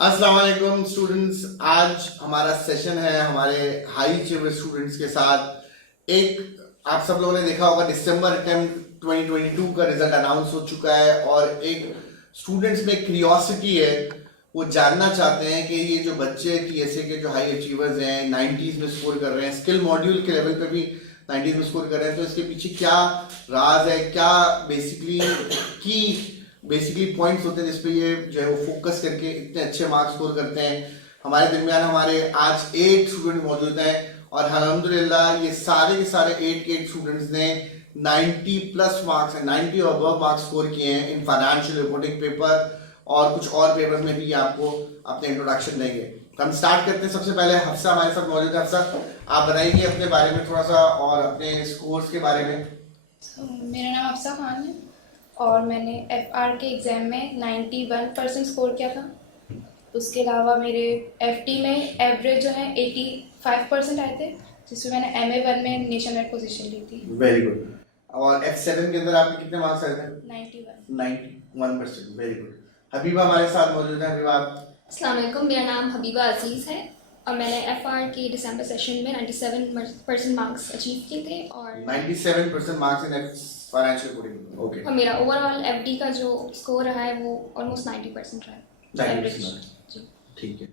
अस्सलाम वालेकुम स्टूडेंट्स। आज हमारा सेशन है हमारे हाई अचीवर स्टूडेंट्स के साथ। आप सब लोगों ने देखा होगा दिसंबर अटेम्प्ट 2022 का रिजल्ट अनाउंस हो चुका है और एक स्टूडेंट्स में क्यूरियोसिटी है, वो जानना चाहते हैं कि ये जो बच्चे टीएसए के जो हाई अचीवर्स हैं 90s में स्कोर कर रहे हैं, स्किल मॉड्यूल के लेवल पे भी 90s में स्कोर कर रहे हैं, तो इसके पीछे क्या राज है, क्या बेसिकली पॉइंट्स होते हैं जिसपे ये जो है वो फोकस करके इतने अच्छे मार्क्स स्कोर करते हैं। हमारे दरमियान हमारे आज 8 स्टूडेंट मौजूद हैं और अल्हम्दुलिल्लाह ये सारे के सारे 8 स्टूडेंट्स ने 90 प्लस मार्क्स हैं, 90 और अबव मार्क्स स्कोर किए हैं इन फाइनेंशियल रिपोर्टिंग पेपर और कुछ और पेपर्स में भी ये आपको अपने इंट्रोडक्शन देंगे। तो हम स्टार्ट करते हैं। सबसे पहले हफ्सा हमारे साथ मौजूद है। हफ्सा, आप बताइए अपने बारे में थोड़ा सा और अपने स्कोर्स के बारे में। मेरा नाम हफ्सा खान है और मैंने एफआर के एग्ज़ाम में 91% स्कोर किया था। उसके अलावा मेरे एफटी में एवरेज जो है 85% आए थे, जिसमें मैंने MA1 में नेशन वाइड पोजीशन ली थी। Very good. और F7 के अंदर आपके कितने मार्क्स आए थे? 91%। Very good. हबीबा हमारे साथ मौजूद है। हबीबा, अस्सलाम वालेकुम, मेरा नाम हबीबा अजीज़ है और मैंने एफआर के दिसंबर सेशन में 97% मार्क्स अचीव किए थे और 97% marks in financial reporting. Okay. और मेरा ओवरऑल एफडी का जो स्कोर रहा है वो ऑलमोस्ट 90% रहा है। 90%। ठीक है।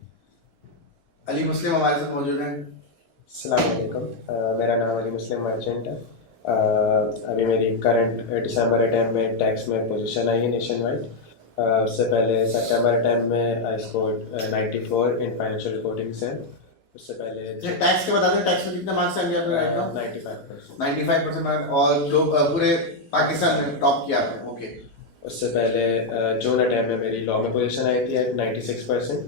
अली मुस्लिम हमारे साथ मौजूद हैं। अस्सलाम वालेकुम, मेरा नाम अली मुस्लिम मर्चेंट है। अभी मेरी करंट दिसंबर अटैम्प्ट में टैक्स में पोजीशन आई है नेशन वाइड। उससे पहले सितंबर अटैम्प्ट में I scored 94 in financial reporting से। उससे पहले ये टैक्स के बता दें, टैक्स में कितने मार्क्स आएंगे आपने? राइट नाउ 95% मार्क्स और लोग पूरे पाकिस्तान में टॉप किया आपने। ओके। उससे पहले जून अटैम्प्ट में मेरी लॉ में पोजीशन आई थी 96%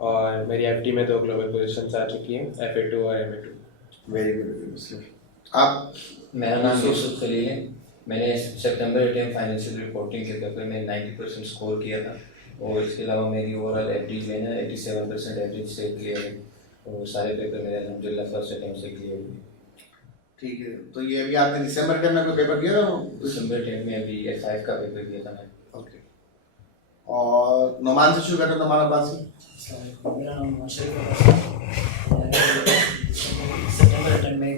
और मेरी एफडी में 2 ग्लोबल पोजीशंस आ चुकी हैं, FA2 और MA2। Very good. आप? मेरा नाम यूसुफ खलील है। मैंने सितंबर अटेम्प्ट फाइनेंशियल रिपोर्टिंग के पेपर में 90% स्कोर किया था और इसके अलावा मेरी ओवरऑल एवरेज जो है ना 87% एवरेज से क्लियर है और सारे पेपर मेरे अल्हम्दुलिल्लाह फर्स्ट अटेम्प्ट से क्लियर हुए। ठीक है। तो ये अभी आपने दिसंबर के में कोई पेपर दिया था? दिसंबर अटेम्प्ट में अभी F5 का पेपर दिया था मैं। ओके। और नोमान से शुरू करते हैं। नोमान अब्बासी। मेरा नाम मुशर्रफ है। सितंबर अटेम्प्ट में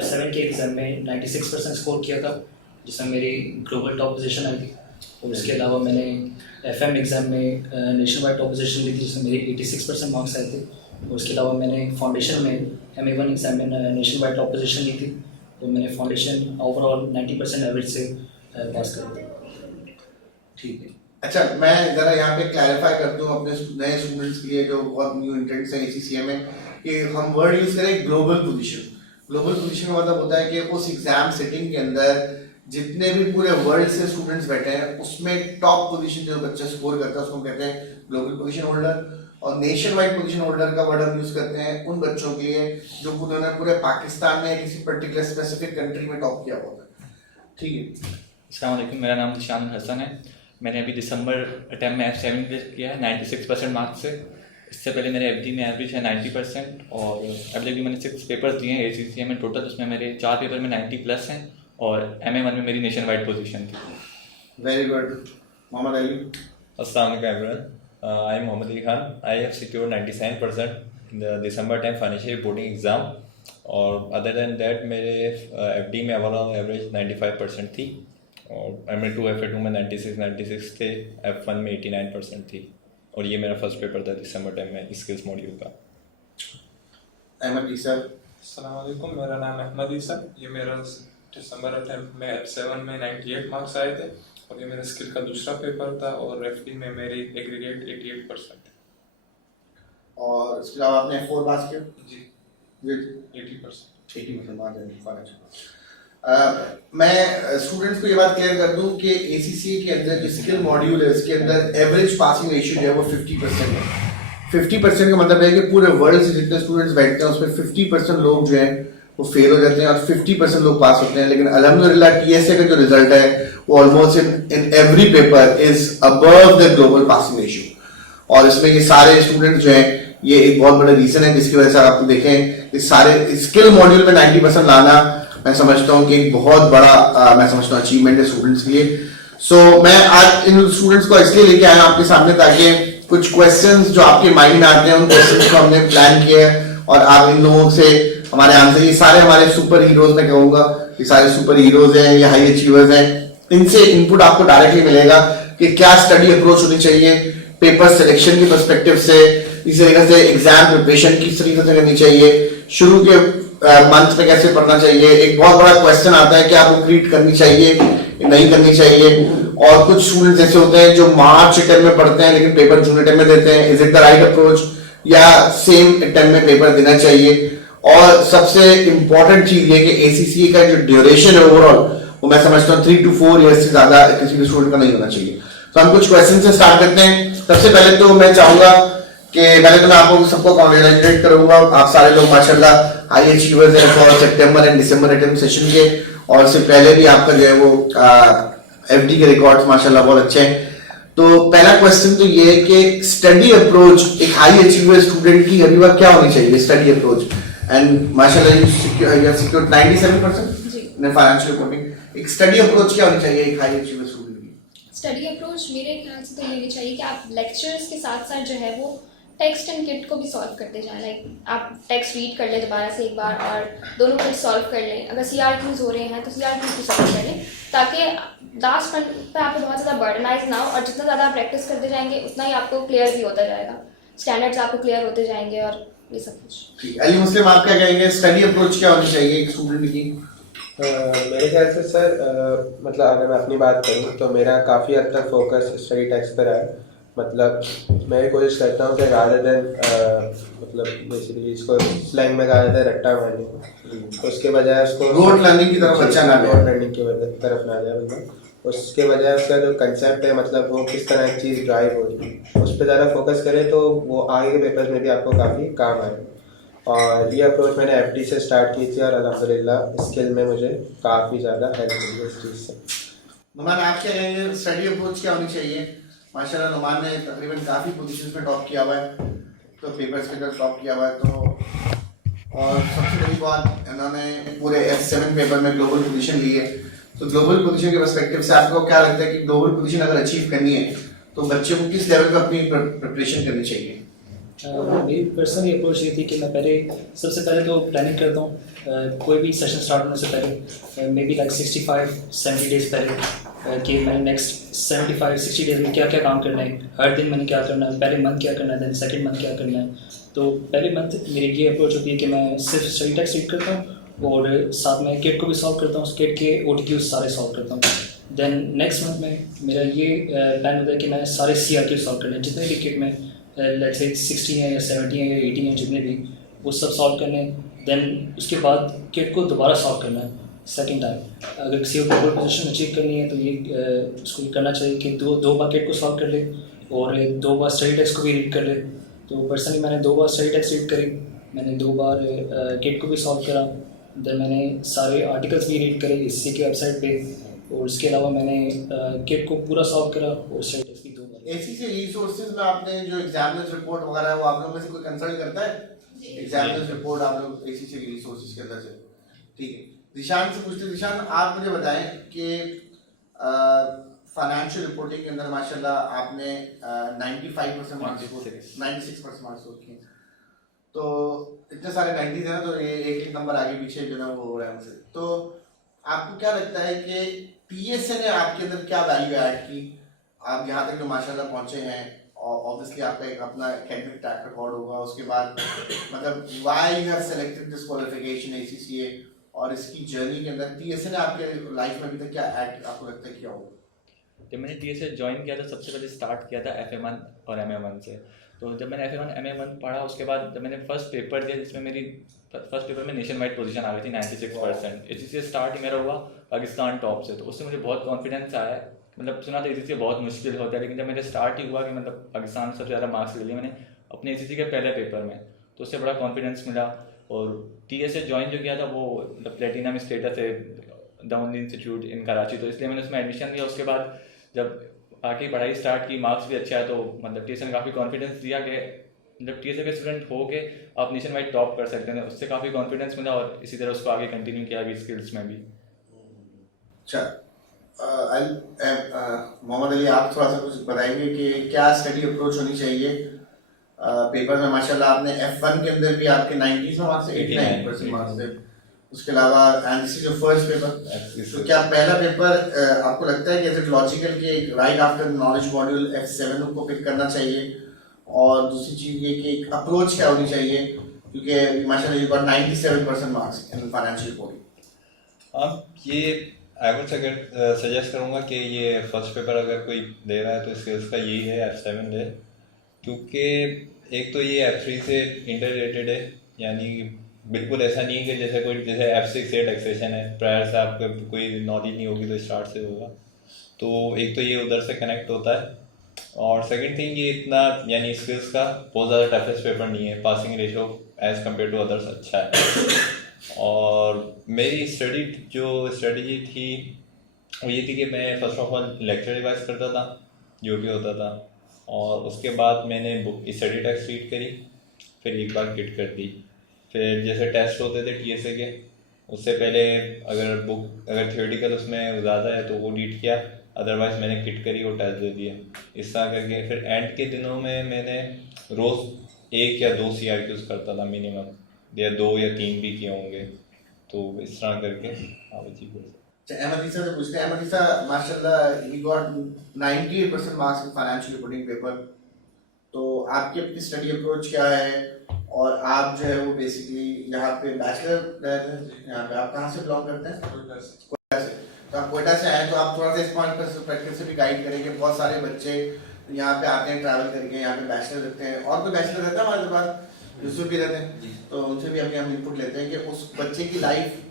F7 के एग्ज़ाम में 96% स्कोर किया था, जिसमें मेरी ग्लोबल टॉप पोजीशन आई थी। और उसके अलावा मैंने FM एग्ज़ाम में नेशन वाइड टॉप पोजीशन ली थी, जिसमें मेरे 86% मार्क्स आए थे। और उसके अलावा मैंने फाउंडेशन में MA1 एग्ज़ाम में नेशन वाइड टॉप पोजीशन ली थी, तो मैंने फाउंडेशन ओवरऑल 90% एवरेज से पास कर दिया। ठीक है। अच्छा, मैं ज़रा यहाँ पे क्लैरिफाई कर दूँ अपने नए स्टूडेंट्स के लिए जो बहुत न्यू एंट्रेंट्स हैं ACCA में, कि हम वर्ड यूज़ करें ग्लोबल पोजीशन। ग्लोबल पोजीशन का मतलब होता है कि उस एग्ज़ाम सेटिंग के अंदर जितने भी पूरे वर्ल्ड से स्टूडेंट्स बैठे हैं उसमें टॉप पोजीशन जो बच्चा स्कोर करता है उसको कहते हैं ग्लोबल पोजीशन होल्डर। और नेशन वाइड पोजीशन होल्डर का वर्ड हम यूज़ करते हैं उन बच्चों के लिए जो उन्होंने पूरे पाकिस्तान में किसी पर्टिकुलर स्पेसिफिक कंट्री में टॉप किया होता है। ठीक है। अस्सलाम वालेकुम, मेरा नाम निशान हसन है। मैंने अभी दिसंबर अटैम्प्ट में F7 किया है 96% मार्क्स से। इससे पहले मेरे FD में एवरेज है 90% और अगले भी मैंने 6 पेपर्स दिए हैं ACCA में टोटल। उसमें मेरे 4 पेपर में 90+ हैं और MA1 में मेरी नेशन वाइड पोजीशन थी। Very good. मोहम्मद अली। अस्सलाम वालेकुम everyone, I am Mohammad Ali Khan. I have secured 97% in the December time financial reporting exam और अदर देन दैट मेरे FD में ओवरऑल एवरेज 95% थी और MA2 FA2 में 96 थे, F1 में 89% थी और ये मेरा फर्स्ट पेपर था दिसंबर टाइम में स्किल्स मॉड्यूल का। अहमद ईसा। अस्सलाम वालेकुम, मेरा नाम अहमद ईसा। ये मेरा दिसंबर अटेम्प्ट में F7 में 98 मार्क्स आए थे और ये मेरा स्किल का दूसरा पेपर था और FD में मेरी एग्रीगेट 88%। और इसके अलावा आपने F4 पास किया? जी, 80% मार्क्स। मैं स्टूडेंट्स को ये बात क्लियर कर दूं कि ACCA के अंदर जो स्किल मॉड्यूल है इसके अंदर एवरेज पासिंग रेशियो जो है वो 50% है। 50% का मतलब है कि पूरे वर्ल्ड से जितने स्टूडेंट्स बैठते हैं उसमें 50% लोग जो हैं वो फेल हो जाते हैं और 50% लोग पास होते हैं। लेकिन अल्हम्दुलिल्लाह TSA का जो रिजल्ट है वो almost in every paper is above the global passing ratio. और इसमें ये सारे स्टूडेंट्स जो हैं, ये एक बहुत बड़ा रीजन है जिसकी वजह से आप देखें कि सारे स्किल मॉड्यूल में 90% लाना मैं समझता हूँ कि एक बहुत बड़ा मैं समझता हूँ अचीवमेंट है स्टूडेंट्स के लिए। सो मैं आज इन स्टूडेंट्स को इसलिए लेके आया आपके सामने ताकि कुछ क्वेश्चंस जो आपके माइंड में आते हैं उन क्वेश्चंस को हमने प्लान किया है और आप इन लोगों से हमारे आंसर, ये सारे हमारे सुपर हीरोज मैं कहूंगा, ये सारे सुपर हीरोज हैं, ये हाई अचीवर्स हैं, इनसे इनपुट आपको डायरेक्टली मिलेगा कि क्या स्टडी अप्रोच होनी चाहिए पेपर सिलेक्शन के पर्सपेक्टिव से, इस तरीके से एग्जाम प्रिपरेशन किस तरीके से करनी चाहिए, शुरू के मंथ में कैसे पढ़ना चाहिए। एक बहुत बड़ा क्वेश्चन आता है कि आपको क्रीट करनी चाहिए नहीं करनी चाहिए, और कुछ स्टूडेंट्स ऐसे होते हैं जो मार्च अटेम्प्ट में पढ़ते हैं लेकिन पेपर जून अटेम्प्ट में देते हैं, is it the right approach या सेम अटेम्प्ट में पेपर देना चाहिए। और सबसे इंपॉर्टेंट चीज ये कि एसीसीए का जो ड्यूरेशन है ओवरऑल वो मैं समझता हूँ 3 to 4 ईयर्स से ज्यादा किसी भी स्टूडेंट का नहीं होना चाहिए। तो हम कुछ क्वेश्चन से स्टार्ट करते हैं। सबसे पहले तो मैं चाहूंगा कि पहले तो मैं आपको सबको कॉन्ग्रेचुलेट करूंगा, आप सारे लोग माशाल्लाह हाई अचीवर्स हैं for September and December attempt session के, और इससे पहले भी आपका जो है वो एफडी के रिकॉर्ड्स माशाल्लाह बहुत अच्छे हैं। तो पहला क्वेश्चन तो ये है कि स्टडी अप्रोच एक हाई अचीवर स्टूडेंट की अभी क्या होनी चाहिए स्टडी अप्रोच, एंड माशाल्लाह you secured 97% in financial reporting, एक स्टडी अप्रोच क्या होनी चाहिए एक हाई अचीवर स्टूडेंट की? स्टडी अप्रोच मेरे ख्याल से तो लेनी चाहिए कि आप लेक्चर्स के साथ साथ जो है वो टेक्स्ट एंड किट को भी सॉल्व करते जाएं। लाइक आप टेक्स्ट रीड कर लें दोबारा से एक बार और दोनों को सॉल्व कर लें। अगर CRQs हो रहे हैं तो CRQs को सॉल्व कर लें ताकि लास्ट मंथ पे आपको बहुत ज़्यादा बर्डनाइज ना हो, और जितना ज़्यादा आप प्रैक्टिस करते जाएंगे उतना ही आपको क्लियर भी होता जाएगा, स्टैंडर्ड्स आपको क्लियर होते जाएंगे और ये सब कुछ। अली मुस्लिम आप क्या कहेंगे, स्टडी अप्रोच क्या होनी चाहिए एक स्टूडेंट की? मेरे ख्याल से सर मतलब अगर मैं अपनी बात करूँ तो मेरा काफ़ी हद तक फोकस स्टडी टेक्स्ट पर है। मतलब मैं कोशिश करता हूँ कि रादर देन मतलब बेसिकली इसको स्लैंग में कहा जाता है रट्टा मारने को, तो उसके बजाय उसको रोड लर्निंग की तरफ बच्चा ना जाए, रोड लर्निंग की तरफ ना जाए, मतलब उसके बजाय उसका जो कंसेप्ट है मतलब वो किस तरह एक चीज़ ड्राइव हो रही है उस पर ज़्यादा फोकस करें तो वो आगे के पेपर्स में भी आपको काफ़ी काम आएगा। और ये अप्रोच मैंने एफडी से स्टार्ट की थी और अल्हम्दुलिल्लाह स्किल में मुझे काफ़ी ज़्यादा हेल्प मिली है इस चीज़ से। नुमान आप क्या कहेंगे, स्टडी अप्रोच क्या होनी चाहिए? माशाल्लाह नुमान ने तकरीबन काफ़ी पोजीशंस में टॉप किया हुआ है, तो पेपर्स के अंदर टॉप किया हुआ है, तो और सबसे बड़ी बात इन्होंने पूरे F7 पेपर में ग्लोबल पोजीशन ली है। तो ग्लोबल पोजीशन के पर्सपेक्टिव से आपको क्या लगता है कि ग्लोबल पोजीशन अगर अचीव करनी है तो बच्चों को किस लेवल पर अपनी प्रिपरेशन करनी चाहिए? मेरी पर्सनली अप्रोच ये थी कि मैं सबसे पहले तो प्लानिंग करता हूँ कोई भी सेशन स्टार्ट होने से पहले, मे बी लाइक 65-70 डेज़ पहले कि मैंने नेक्स्ट 75-60 डेज़ में क्या क्या काम करना है, हर दिन मैंने क्या करना है, पहले मंथ क्या करना है, देन सेकंड मंथ क्या करना है। तो पहले मंथ मेरी ये अप्रोच होती है कि मैं सिर्फ स्टडी टेक्स्ट रीड करता हूँ और साथ में किट को भी सॉल्व करता हूँ, किट के OTQs सारे सॉल्व करता हूँ। देन नेक्स्ट मंथ में मेरा ये प्लान होता है कि मैं सारे CRQ सॉल्व करने, जितने भी किट में लेट्स से 60 है या 70 है या 80 है, जितने भी वो सब सॉल्व करने। देन उसके बाद किट को दोबारा सॉल्व करना है सेकंड टाइम। अगर किसी को ग्लोबल पोजीशन अचीव करनी है तो ये उसको करना चाहिए कि दो बार किट को सॉल्व कर ले और 2 बार स्टडी टेक्स्ट को भी रीड कर ले। तो पर्सनली मैंने 2 बार स्टडी टेक्स्ट रीड करी, मैंने 2 बार किट को भी सॉल्व करा, देन मैंने सारे आर्टिकल्स भी रीड करे इसी के वेबसाइट पे, और उसके अलावा मैंने किट को पूरा सॉल्व करा और स्टडी टेक्स्ट भी 2 बार। एसीसी रिसोर्सेज में आपने जो एग्जामिनर्स रिपोर्ट वगैरह है वो आप लोगों में से कोई कंसल्ट करता है? एग्जामिनर्स रिपोर्ट आप लोग एसीसी रिसोर्सेज के अंदर से, ठीक है। दिशान से पूछते, दिशान आप मुझे बताएं कि फाइनेंशियल रिपोर्टिंग के अंदर माशाल्लाह आपने 95% मार्क्स स्कोर किए, 96% मार्क्स स्कोर किए, तो इतने सारे 90s हैं तो ये एक नंबर आगे पीछे जो ना वो हो रहा है हमसे। तो आपको क्या लगता है कि पीएसए ने आपके अंदर क्या वैल्यू ऐड की, आप यहाँ तक जो माशाल्लाह पहुँचे हैं, और ऑब्वियसली आपका एक अपना एकेडमिक ट्रैक रिकॉर्ड होगा, उसके बाद मतलब why you have selected this qualification ACCA, और इसकी जर्नी के अंदर पीएसए ने आपके लाइफ में अभी तक क्या ऐड आपको लगता है किया होगा? जब मैंने TSA ज्वाइन किया था सबसे पहले स्टार्ट किया था FA1 और MA1 से। तो जब मैंने FA1 MA1 पढ़ा उसके बाद जब मैंने फर्स्ट पेपर दिया जिसमें मेरी फर्स्ट पेपर में नेशन वाइड पोजीशन आ गई थी 96%। इसी से स्टार्ट ही मेरा हुआ पाकिस्तान टॉप से, तो उससे मुझे बहुत कॉन्फिडेंस आया। मतलब सुना था ACC बहुत मुश्किल होता है, लेकिन जब मेरे स्टार्ट ही हुआ कि मतलब पाकिस्तान सबसे ज़्यादा मार्क्स ले लिए मैंने अपने ACC के पहले पेपर में, तो उससे बड़ा कॉन्फिडेंस मिला। और TSA ज्वाइन जो किया था वो प्लेटिनम स्टेटस है दाउन इंस्टीट्यूट इन कराची, तो इसलिए मैंने उसमें एडमिशन लिया। उसके बाद जब आके पढ़ाई स्टार्ट की, मार्क्स भी अच्छा है, तो मतलब TSA ने काफ़ी कॉन्फिडेंस दिया कि मतलब TSA के स्टूडेंट हो के आप नेशन वाइड टॉप कर सकते हैं। उससे काफ़ी कॉन्फिडेंस मिला और इसी तरह उसको आगे कंटिन्यू किया अभी स्किल्स में भी। अच्छा, मोहम्मद अली, आप थोड़ा सा कुछ बताएंगे कि क्या स्टडी अप्रोच होनी चाहिए? पेपर में माशाल्लाह आपने F1 के अंदर भी आपके 90s में मार्क्स 89% मार्क्स थे, उसके अलावा and this is your first paper, तो क्या पहला पेपर आपको लगता है कि इज इट लॉजिकल कि right after knowledge module F7 को पिक करना चाहिए? और दूसरी चीज ये कि एक अप्रोच क्या होनी चाहिए, क्योंकि माशाल्लाह you got 97% marks in financial reporting. अब ये आई वुड सजेस्ट करूँगा कि ये फर्स्ट पेपर अगर कोई दे रहा है तो स्किल्स का यही है, F7 दे, क्योंकि एक तो ये F3 से इंटररेटेड है, यानी बिल्कुल ऐसा नहीं है कि जैसे F6 से टैक्सेशन है, प्रायर से आपको कोई नॉलेज नहीं होगी तो स्टार्ट से होगा, तो एक तो ये उधर से कनेक्ट होता है, और सेकंड थिंग ये इतना यानी स्किल्स का बहुत ज़्यादा टफेस्ट पेपर नहीं है, passing ratio as compare to others अच्छा है। और मेरी स्ट्रेटजी थी वो ये थी कि मैं first of all lecture revise करता था जो भी होता था, और उसके बाद मैंने बुक स्टडी टेक्स्ट रीड करी, फिर एक बार किट कर दी, फिर जैसे टेस्ट होते थे TSA के उससे पहले अगर थियोरेटिकल उसमें ज़्यादा है तो वो रीड किया, अदरवाइज मैंने किट करी और टेस्ट दे दिया, इस तरह करके फिर एंड के दिनों में मैंने रोज़ 1 या 2 CRQs करता था मिनिमम, या 2 या 3 भी किए होंगे, तो इस तरह करके आप अचीव कर सकते। अहमद ईसा से पूछते हैं। अहमद ईसा, माशाल्लाह he got 98% marks in financial reporting paper, तो आपकी अपनी स्टडी अप्रोच क्या है? और आप जो है वो बेसिकली यहाँ पे बैचलर यहाँ पे आप कहाँ से बिलोंग करते हैं? कोयटा से। तो आप कोयटा से आए, तो आप थोड़ा सा इस पॉइंट पर प्रैक्टिस से भी गाइड करेंगे। बहुत सारे बच्चे यहाँ पे आते हैं ट्रैवल करके, यहाँ पे बैचलर रहते हैं, और कोई बैचलर रहता है हमारे पास, यूसुफ भी रहते हैं, तो उनसे भी हम इनपुट लेते हैं कि उस बच्चे की लाइफ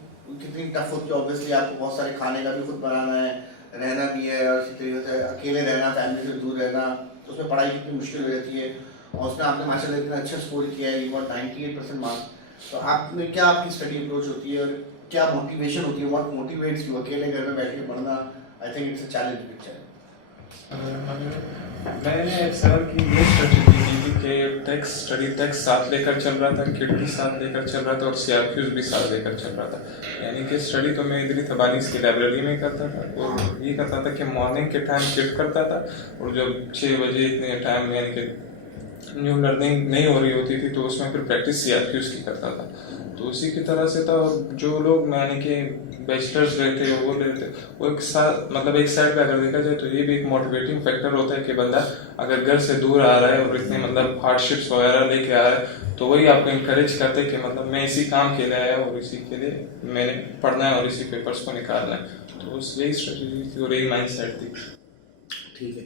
कितनी टफ होती है। ऑब्वियसली आपको बहुत सारे खाने का भी खुद बनाना है, रहना भी है, और इसी तरीके से अकेले रहना, फैमिली से दूर रहना, तो उसमें पढ़ाई कितनी मुश्किल हो जाती है, और उसमें आपने माशाल्लाह इतना अच्छा स्कोर किया है, यू गॉट 98% मार्क्स। तो आपने क्या आपकी स्टडी अप्रोच होती है और क्या मोटिवेशन होती है? What motivates you? अकेले घर में बैठ के पढ़ना, I think it's a challenge picture. मैंने F7 की ये स्ट्रेटजी की थी कि टेक्स्ट साथ लेकर चल रहा था, किट भी साथ लेकर चल रहा था, और CRQs भी साथ लेकर चल रहा था। यानी कि स्टडी तो मैं इधर ही तबालीस की लाइब्रेरी में करता था, और ये करता था कि मॉर्निंग के टाइम किट करता था, और जब 6 बजे इतने टाइम यानी कि न्यू लर्निंग नहीं हो रही होती थी तो उसमें फिर प्रैक्टिस CRQs की करता था। तो उसी की तरह से था। जो लोग यानी कि बैचलर्स रहते वो रहते, वो एक साथ मतलब एक साइड पे अगर देखा जाए तो ये भी एक मोटिवेटिंग फैक्टर होता है कि बंदा अगर घर से दूर आ रहा है और इतने मतलब हार्डशिप्स वगैरह लेके आ रहा है, तो वही आपको इंकरेज करते हैं कि मतलब मैं इसी काम के लिए आया और इसी के लिए मैंने पढ़ना है और इसी पेपर्स को निकालना है। तो उस यही स्ट्रेटजी थी और यही माइंड सेट थी। ठीक है,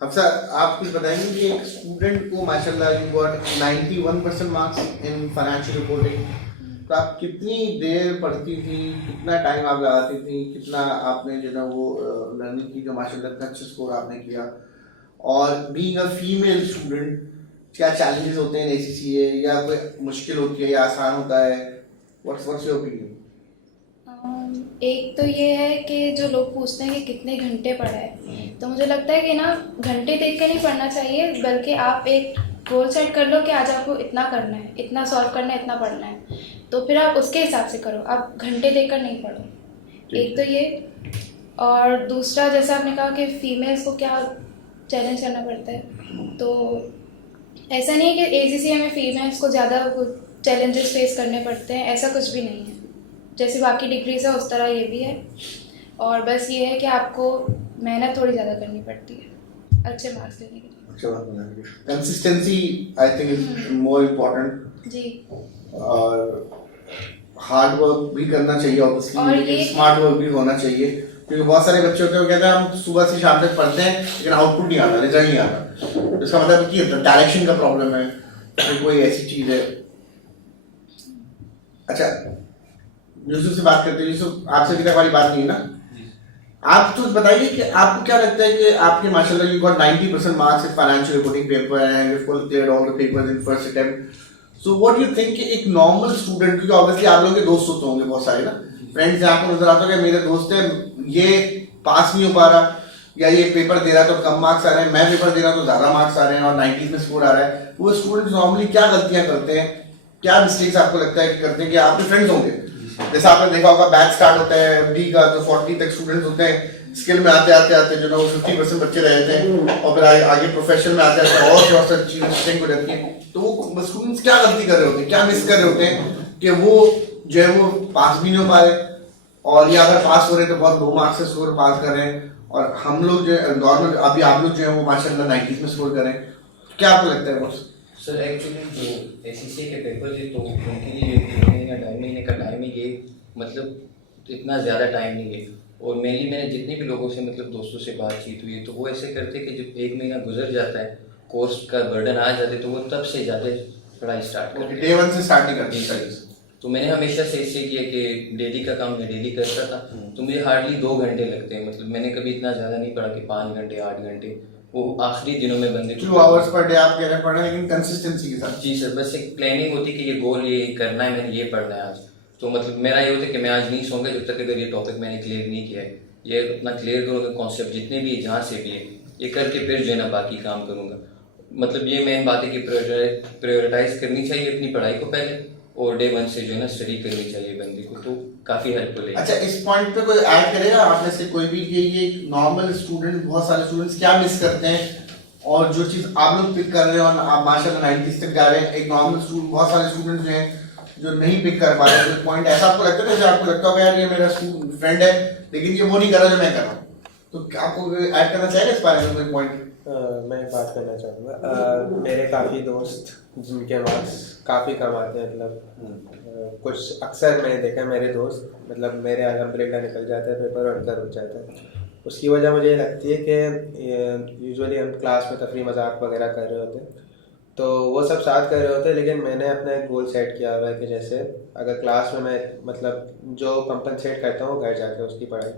हफ्सा आप कुछ बताएंगे कि एक स्टूडेंट को माशाल्लाह you got 91% marks in financial reporting, तो आप कितनी देर पढ़ती थी, कितना टाइम आप लगाती थी, कितना आपने जो है वो लर्निंग की, जो माशाल्लाह इतना अच्छा स्कोर आपने किया? और बीइंग अ फीमेल स्टूडेंट क्या चैलेंजेस होते हैं ACCA, या कोई मुश्किल होती है या आसान होता है? What's your opinion? एक तो ये है कि जो लोग पूछते हैं कि कितने घंटे पढ़ा है, तो मुझे लगता है कि ना घंटे देख के नहीं पढ़ना चाहिए, बल्कि आप एक गोल सेट कर लो कि आज आपको इतना करना है, इतना सॉल्व करना है, इतना पढ़ना है, तो फिर आप उसके हिसाब से करो, आप घंटे देखकर नहीं पढ़ो। एक तो ये, और दूसरा जैसे आपने कहा कि फीमेल्स को क्या चैलेंज करना पड़ता है, तो ऐसा नहीं है कि ACCA में फीमेल्स को ज़्यादा चैलेंजेस फेस करने पड़ते हैं, ऐसा कुछ भी नहीं है। जैसे बाकी डिग्रीज है उस तरह ये भी है, और बस ये है कि आपको मेहनत थोड़ी ज़्यादा करनी पड़ती है अच्छे मार्क्स लेने के लिए। Consistency I think is more important जी, और हार्ड वर्क भी करना चाहिए ऑब्वियसली, लेकिन स्मार्ट वर्क भी होना चाहिए, क्योंकि बहुत सारे बच्चे होते हैं वो कहते हैं हम सुबह से शाम तक पढ़ते हैं लेकिन आउटपुट नहीं आता, रिजल्ट नहीं आता। इसका मतलब कि डायरेक्शन का प्रॉब्लम है, तो कोई ऐसी चीज़ है। अच्छा, यूसुफ से बात करते हैं। यूसुफ, आपसे अभी तक हमारी बात नहीं है ना? आप तो बताइए कि आपको क्या लगता है कि आपके माशाल्लाह you got 90% marks in financial reporting paper and you full cleared all the papers in first attempt, so what you think कि एक नॉर्मल स्टूडेंट, क्योंकि ऑब्वियसली आप लोगों के दोस्त होते होंगे बहुत सारे ना, फ्रेंड्स हैं, आपको नजर आता है कि मेरे दोस्त है ये पास नहीं हो पा रहा, या ये पेपर दे रहा है तो कम मार्क्स आ रहे हैं, मैं पेपर दे रहा हूं तो ज्यादा मार्क्स आ रहे हैं और 90s में स्कोर आ रहा है, वो स्टूडेंट्स नॉर्मली क्या गलतियां करते हैं, क्या मिस्टेक्स आपको लगता है कि करते हैं? कि आपके फ्रेंड्स होंगे, जैसे आपने देखा होगा बैच स्टार्ट होता है FD का तो 40 तक स्टूडेंट्स होते हैं, स्किल में आते आते जो ना वो 50% बच्चे रह जाते हैं और फिर आगे प्रोफेशन में आते आते और बहुत सारी चीजें चेंज हो जाती हैं। तो वो स्टूडेंट्स क्या गलती कर रहे होते हैं, क्या मिस कर रहे होते हैं कि वो जो है वो पास भी नहीं हो पा रहे, और या अगर पास हो रहे तो बहुत लो मार्क्स से स्कोर पास कर रहे हैं, और हम लोग जो है नॉर्मल अभी आप लोग जो है वो माशाल्लाह 90s में स्कोर करें। क्या आपको लगता है बॉस? सर एक्चुअली जो एससीसी के पेपर थे तो उनके लिए 1 महीने का 2 महीने का टाइम ही गए, मतलब इतना ज़्यादा टाइम नहीं गए। और मेनली मैंने जितने भी लोगों से मतलब दोस्तों से बातचीत हुई तो वो ऐसे करते कि जब 1 महीना गुजर जाता है, कोर्स का बर्डन आ जाते तो वो तब से ज़्यादा पढ़ाई स्टार्ट करते डे 1 से स्टार्ट नहीं करते स्टडीज। तो मैंने हमेशा से इससे किया कि डेली का काम मैं डेली करता था, तो मुझे हार्डली 2 घंटे लगते हैं, मतलब मैंने कभी इतना ज़्यादा नहीं पढ़ा कि 5 घंटे 8 घंटे, वो आखिरी दिनों में बंदे 2 आवर्स पर डे आप कह रहे हैं पढ़ना, लेकिन कंसिस्टेंसी के साथ। जी सर, बस एक प्लानिंग होती कि ये गोल ये करना है, मैंने ये पढ़ना है आज। तो मतलब मेरा ये होता है कि मैं आज नहीं सोऊंगा जब तक अगर ये टॉपिक मैंने क्लियर नहीं किया है, ये अपना क्लियर करूँगा कॉन्सेप्ट जितने भी जहाँ से भी है ये करके फिर जो है ना बाकी काम करूँगा। मतलब ये मेन बात है कि प्रायोरिटाइज करनी चाहिए अपनी पढ़ाई को पहले, और डे 1 से जो है ना स्टडी करनी चाहिए बंदे को, तो काफ़ी हेल्पफुल है। अच्छा, इस पॉइंट पे कोई ऐड करेगा आप में से कोई भी कि ये नॉर्मल स्टूडेंट, बहुत सारे स्टूडेंट्स क्या मिस करते हैं, और जो चीज़ आप लोग पिक कर रहे हैं और आप माशाल्लाह 90s तक जा रहे हैं, एक नॉर्मल स्टूडेंट, बहुत सारे स्टूडेंट्स जो हैं जो नहीं पिक कर पा रहे हैं, पॉइंट ऐसा आपको लगता है जैसे आपको लगता होगा यार ये मेरा फ्रेंड है लेकिन ये वो नहीं कर रहा जो मैं कर रहा हूँ, तो आपको ऐड करना चाहिए इस बारे में कोई पॉइंट? मैं एक बात करना चाहूँगा। मेरे काफ़ी दोस्त जिनके मार्क्स काफ़ी कम आते हैं, मतलब कुछ अक्सर मैंने देखा है मेरे दोस्त, मतलब मेरे अल्हम्दुलिल्लाह निकल जाते हैं पेपर और उनका रुक जाता है। उसकी वजह मुझे ये लगती है कि यूजुअली हम क्लास में तफरी मजाक वगैरह कर रहे होते हैं, तो वो सब साथ कर रहे होते हैं, लेकिन मैंने अपना एक गोल सेट किया हुआ है कि जैसे अगर क्लास में मैं मतलब जो कंपनसेट करता हूँ घर जाके उसकी पढ़ाई,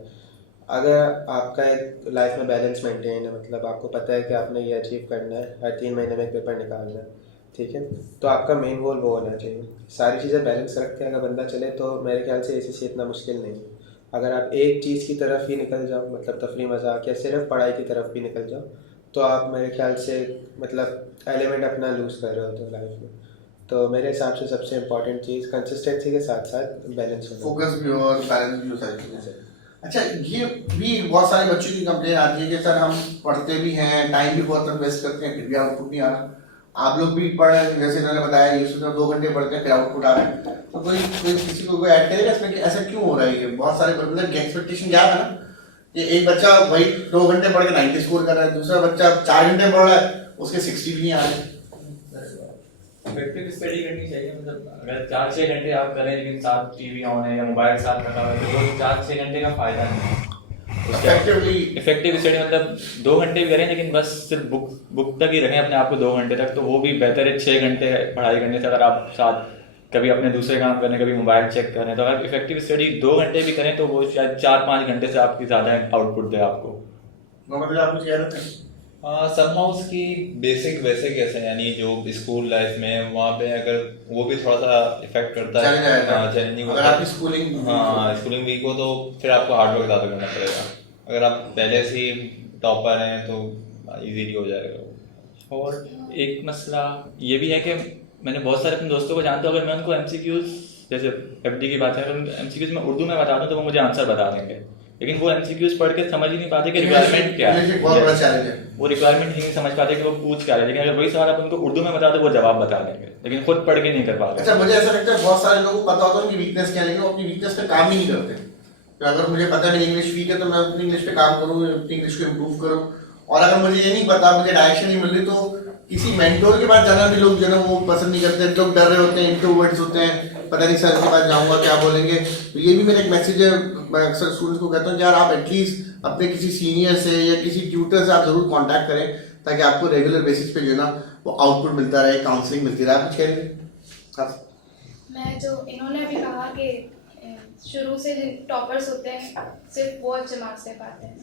अगर आपका एक लाइफ में बैलेंस मेंटेन है, मतलब आपको पता है कि आपने ये अचीव करना है, हर 3 महीने में एक पेपर निकालना है, ठीक है, तो आपका मेन गोल वो होना चाहिए। सारी चीज़ें बैलेंस रख के अगर बंदा चले तो मेरे ख्याल से एसीसी इतना मुश्किल नहीं है। अगर आप एक चीज़ की तरफ ही निकल जाओ, मतलब तफरी मजाक या सिर्फ पढ़ाई की तरफ भी निकल जाओ, तो आप मेरे ख्याल से मतलब एलिमेंट अपना लूज़ कर रहे होते हो लाइफ में। तो मेरे हिसाब से सबसे इम्पॉर्टेंट चीज़ कंसिस्टेंसी के साथ साथ बैलेंस होना, फोकस भी हो और बैलेंस भी हो सारी चीज़ें से। अच्छा, ये भी बहुत सारे बच्चों की कंप्लेन आती है कि सर हम पढ़ते भी हैं, टाइम भी बहुत इन्वेस्ट करते हैं, फिर भी आउटपुट नहीं आ रहा। आप लोग भी पढ़ रहे हैं, जैसे इन्होंने बताया ये सोचो 2 घंटे पढ़ते हैं फिर आउटपुट आ रहा है, तो कोई किसी को कोई ऐड करेगा इसमें कि ऐसा क्यों हो रहा है? ये बहुत सारे मतलब एक्सपेक्टेशन क्या है ना कि एक बच्चा वही 2 घंटे पढ़ के 90 स्कोर कर रहा है, दूसरा बच्चा 4 घंटे पढ़ रहा है उसके 60 भी नहीं आ रहे। इफेक्टिव स्टडी करनी चाहिए, मतलब अगर 4-6 घंटे आप करें लेकिन साथ टीवी ऑन है या मोबाइल साथ रखा हुआ है तो वो 4-6 घंटे का फायदा नहीं है। इफेक्टिव स्टडी मतलब 2 घंटे भी करें लेकिन बस सिर्फ बुक तक ही रखें अपने आप को 2 घंटे तक, तो वो भी बेहतर है 6 घंटे पढ़ाई करने से। अगर आप साथ कभी अपने दूसरे काम करें, कभी मोबाइल चेक करें, तो अगर इफेक्टिव स्टडी 2 घंटे भी करें तो वो शायद 4-5 घंटे से आपकी ज़्यादा आउटपुट दे आपको। मतलब आप कुछ कह रहे थे? समहाउ उसकी बेसिक वैसे कैसे, यानी जो स्कूल लाइफ में वहाँ पे अगर वो भी थोड़ा सा इफेक्ट करता है, चैलेंजिंग अगर आपकी स्कूलिंग वीक हो तो फिर आपको हार्ड वर्क ज़्यादा करना पड़ेगा। अगर आप पहले से ही टॉपर हैं तो इजीली हो जाएगा। और एक मसला ये भी है कि मैंने बहुत सारे अपने दोस्तों को जानता हूँ, अगर मैं उनको MCQs जैसे FD की बात है, अगर MCQs में उर्दू में बता दूँ तो वो मुझे आंसर बता देंगे, लेकिन वो MCQs पढ़ के समझ ही नहीं पाते कि रिक्वायरमेंट क्या है, बहुत बड़ा चैलेंज है। वो रिक्वायरमेंट ही नहीं समझ पाते कि वो पूछ क्या रहे हैं, लेकिन अगर वही सवाल आप उनको उर्दू में बता दो वो जवाब बता देंगे, लेकिन खुद पढ़ के नहीं कर पाते। अच्छा, मुझे ऐसा लगता है बहुत सारे लोगों को पता होता है उनकी वीकनेस क्या है, लेकिन वो अपनी वीकनेस पे काम ही नहीं करते। तो अगर मुझे पता है मेरी इंग्लिश वीक है तो मैं अपनी इंग्लिश पे काम करूँ, अपनी इंग्लिश को इम्प्रूव करूँ, और अगर मुझे ये नहीं पता, मुझे डायरेक्शन नहीं मिल रही, तो किसी मेंटोर के पास जाना भी लोग जो है वो पसंद नहीं करते, लोग डर रहे होते हैं, इंट्रोवर्ट्स होते हैं, पता नहीं सर के पास जाऊंगा क्या बोलेंगे। तो ये भी मेरा एक मैसेज है, मैं अक्सर स्टूडेंट्स को कहता हूँ यार आप एटलीस्ट अपने किसी सीनियर से या किसी ट्यूटर से आप जरूर कांटेक्ट करें, ताकि आपको रेगुलर बेसिस पे जो है ना वो आउटपुट मिलता रहे, काउंसलिंग मिलती रहे। आप कुछ कह रहे हैं? मैं जो इन्होंने अभी कहा कि शुरू से जिन टॉपर्स होते हैं सिर्फ वो अच्छे मार्क्स ले पाते हैं,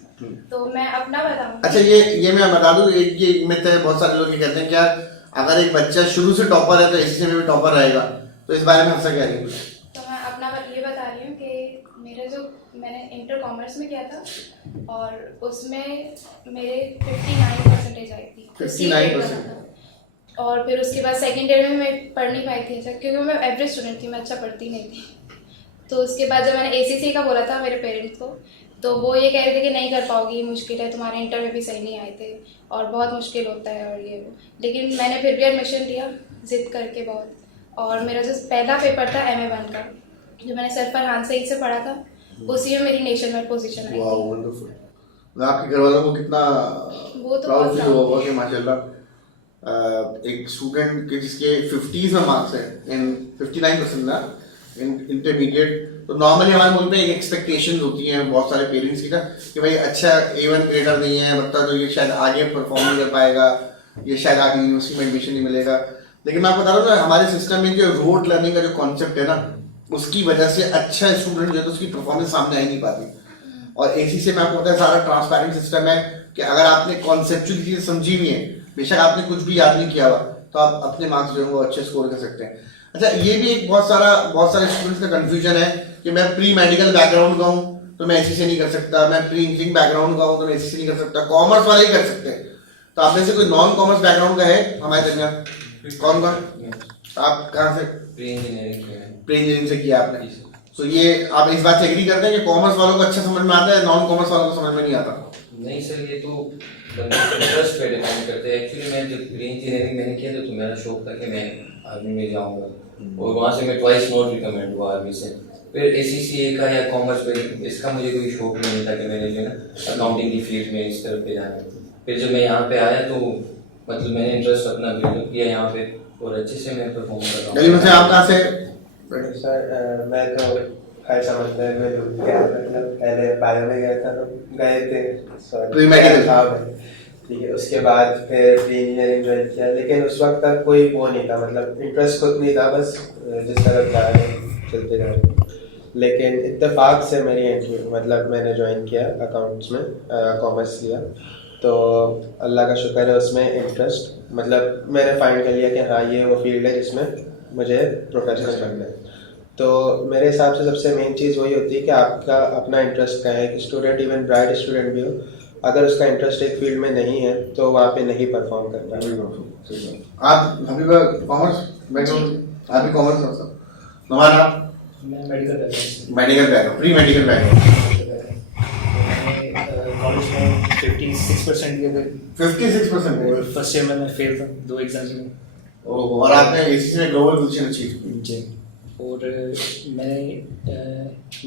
तो मैं अपना बताऊंगी। अच्छा, ये मैं बता दूं, एक ये मिथ है, बहुत सारे लोग ये कहते हैं कि यार अगर एक बच्चा शुरू से टॉपर है तो एसीसी में भी टॉपर रहेगा, तो इस बारे में हमसे कह रही हूँ। तो मैं अपना ये बता रही हूँ कि मेरा जो मैंने इंटर कॉमर्स में किया था और उसमें मेरे 59% आई थी, 59%। और फिर उसके बाद सेकेंड ईयर में मैं पढ़ नहीं पाई थी क्योंकि मैं एवरेज स्टूडेंट थी, मैं अच्छा पढ़ती नहीं थी। तो उसके बाद जब मैंने ACC का बोला था मेरे पेरेंट्स को, तो वो ये कह रहे थे कि नहीं कर पाओगी, मुश्किल है, तुम्हारे इंटर में भी सही नहीं आए थे और बहुत मुश्किल होता है और ये वो। लेकिन मैंने फिर भी एडमिशन लिया ज़िद करके बहुत, और मेरा जो पहला पेपर था MA1 का, जो मैंने सर फरहान सईद से पढ़ा था, उसी में मेरी नेशन वाइड पोजीशन आई वाह थी। वंडरफुल। आपके घर वालों को कितना वो तो प्राउड बहुत फील होगा कि माशाल्लाह एक स्टूडेंट के जिसके 50s में मार्क्स है इन 59% ना इन इंटरमीडिएट। तो नॉर्मली हमारे मुल्क में एक एक्सपेक्टेशंस होती हैं बहुत सारे पेरेंट्स की ना कि भाई अच्छा A1 ग्रेडर नहीं है बच्चा, तो ये शायद आगे परफॉर्म नहीं कर पाएगा, ये शायद आगे यूनिवर्सिटी में एडमिशन नहीं मिलेगा। लेकिन मैं बता रहा हूँ ना, हमारे सिस्टम में जो रोड लर्निंग का जो कॉन्सेप्ट है ना, उसकी वजह से अच्छा स्टूडेंट जो है तो उसकी परफॉर्मेंस सामने आ ही नहीं पाती। और ACCA में आपको पता है सारा ट्रांसपेरेंट सिस्टम है कि अगर आपने कॉन्सेप्चुअल चीजें समझी हुई है, बेशक आपने कुछ भी याद नहीं किया हुआ, तो आप अपने मार्क्स जो है वो अच्छे स्कोर कर सकते हैं। अच्छा, ये भी एक बहुत सारे स्टूडेंट्स का कंफ्यूजन है कि मैं प्री मेडिकल बैकग्राउंड का हूँ तो मैं ACCA नहीं कर सकता, मैं प्री इंजीनियरिंग बैकग्राउंड का हूँ तो मैं ACCA नहीं कर सकता, कॉमर्स वाले ही कर सकते हैं। तो आप में से कोई नॉन कॉमर्स बैकग्राउंड का है हमारे दरमियान? कौन आप कहाँ से? प्री इंजीनियरिंग प्री इंजीनियरिंग से किया आपने? तो ये आप इस बात से एग्री करते हैं कि कॉमर्स वालों को अच्छा समझ में आता है, नॉन कॉमर्स वालों को समझ में नहीं आता? नहीं सर, ये तो इंटरेस्ट पे डिपेंड करते हैं। एक्चुअली मैं जब प्री इंजीनियरिंग मैंने किया तो मेरा शौक था कि मैं आर्मी में जाऊंगा, और वहाँ से मैं ट्वाइस नॉट रिकमेंड हुआ आर्मी से। फिर ACCA का या कॉमर्स पे इसका मुझे कोई शौक नहीं था कि मैंने जो है ना अकाउंटिंग की फील्ड में इस तरफ पे जाना है। फिर जब मैं यहाँ पे आया तो मतलब मैंने इंटरेस्ट अपना बिल्डअप किया यहाँ पे, और अच्छे से मैं परफॉर्म कर रहा हूँ। गली में से आप कहाँ से? सर मैं तो खैर समझते में गया, मतलब पहले बायो में गया था, तो गए थे प्री मेडिकल। हाँ भाई, ठीक है। उसके बाद फिर प्री इंजीनियरिंग ज्वाइन किया, लेकिन उस वक्त तक कोई वो नहीं था, मतलब इंटरेस्ट खुद नहीं था, बस जिस तरफ जा रहे चलते जा रहे। लेकिन इत्तेफाक से मेरी एंट्री, मतलब मैंने ज्वाइन किया अकाउंट्स में, कॉमर्स लिया, तो अल्लाह का शुक्र है उसमें इंटरेस्ट, मतलब मैंने फाइंड कर लिया कि हाँ ये वो फील्ड है जिसमें मुझे प्रोफेशनल करना है। तो मेरे हिसाब से सबसे मेन चीज़ वही होती है कि आपका अपना इंटरेस्ट क्या है। कि स्टूडेंट इवन ब्राइट स्टूडेंट भी हो, अगर उसका इंटरेस्ट एक फील्ड में नहीं है तो वहाँ पे नहीं परफॉर्म कर पाएगा। आप हबीबा कॉमर्स बैकग्राउंड, आप भी कॉमर्स हो सब? तुम्हारा? मैं medical background, medical background, pre medical background. College में 56% दिए थे 56%? और फर्स्ट ईयर में मैं फेल था 2 एग्जाम्स में। ओहो, और आपने ACCA में ग्लोबल पोजीशन अचीव की? जी, और मैंने